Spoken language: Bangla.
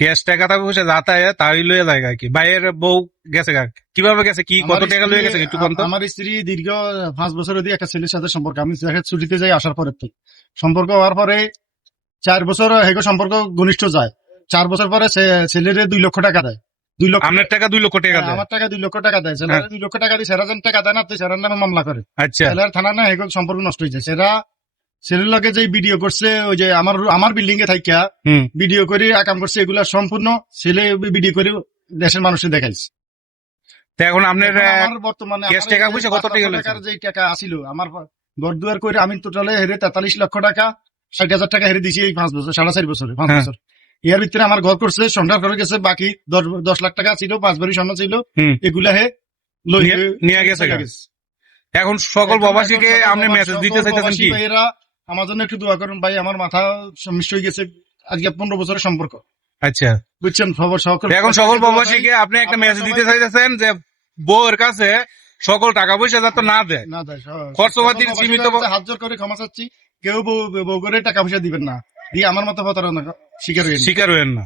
ক্যাশ টাকা পয়সা যাতায়াত তাই লয়ে যায় কি ভাইয়ের বউ গেছে কিভাবে গেছে কি কত টাকা লয়ে গেছে একটু কম তো। আমার স্ত্রী দীর্ঘ 5 বছর অধিক একটা ছেলের সাথে সম্পর্ক, আমি ছুটিতে যাই আসার পরের থেকে সম্পর্ক হওয়ার পরে 4 বছর হেগো সম্পর্ক ঘনিষ্ঠ যায়। 4 বছর পরে ছেলের 2 লক্ষ টাকা দেয়। 2 লক্ষ আপনার টাকা 2 লক্ষ টাকা দেয়, আমার টাকা 2 লক্ষ টাকা দেয়। ছেলের 2 লক্ষ টাকা দিয়ে সেরা যেন টাকা দেয় না, সেরার নামে মামলা করে। আচ্ছা ছেলের থানা না হেগো সম্পর্ক নষ্ট হয়ে যায়। সেরা ছেলের লগে যে ভিডিও করছে ওই যে আমার বিল্ডিং এ থাইকা ভিডিও করে আকাম করছে, এগুলা সম্পূর্ণ ছেলে ভিডিও করে দেশের মানুষকে দেখাইছে। তো এখন আপনার আমার বর্তমানে ক্যাশ টাকা পয়সা কত টাকা যে টাকা আসিল আমার ঘর দুয়ার করে আমি টোটালে হেরে 43 লক্ষ টাকা 60,000 টাকা হেরে দিছি এই 5 বছর 4.5 বছরে 5 বছর। এর ভিতরে আমার ঘর করছে, সংসার করে গেছে, বাকি 10 লাখ টাকা ছিল, 5 বাড়ি স্বর্ণ ছিল, এগুলা হে নিয়ে গেছে। এখন সকল প্রবাসীকে আপনি মেসেজ দিতে চাইতেছেন কি? ভাইয়েরা আমার জন্য একটু দোয়া করুন ভাই, আমার মাথা মিষ্ট হয়ে গেছে। আজকে 15 বছরের সম্পর্ক, আচ্ছা বুঝছেন। এখন সকল প্রবাসীকে আপনি একটা মেসেজ দিতে চাইতেছেন যে বউয়ের কাছে সকল টাকা পয়সা যাতে না দেয়, খরচপাতির সীমিত হাত জোর করে ক্ষমা চাচ্ছি। কেউ বউ করে টাকা পয়সা দিবেন না, দিয়ে আমার মতো প্রতারণা শিকার হইেন না।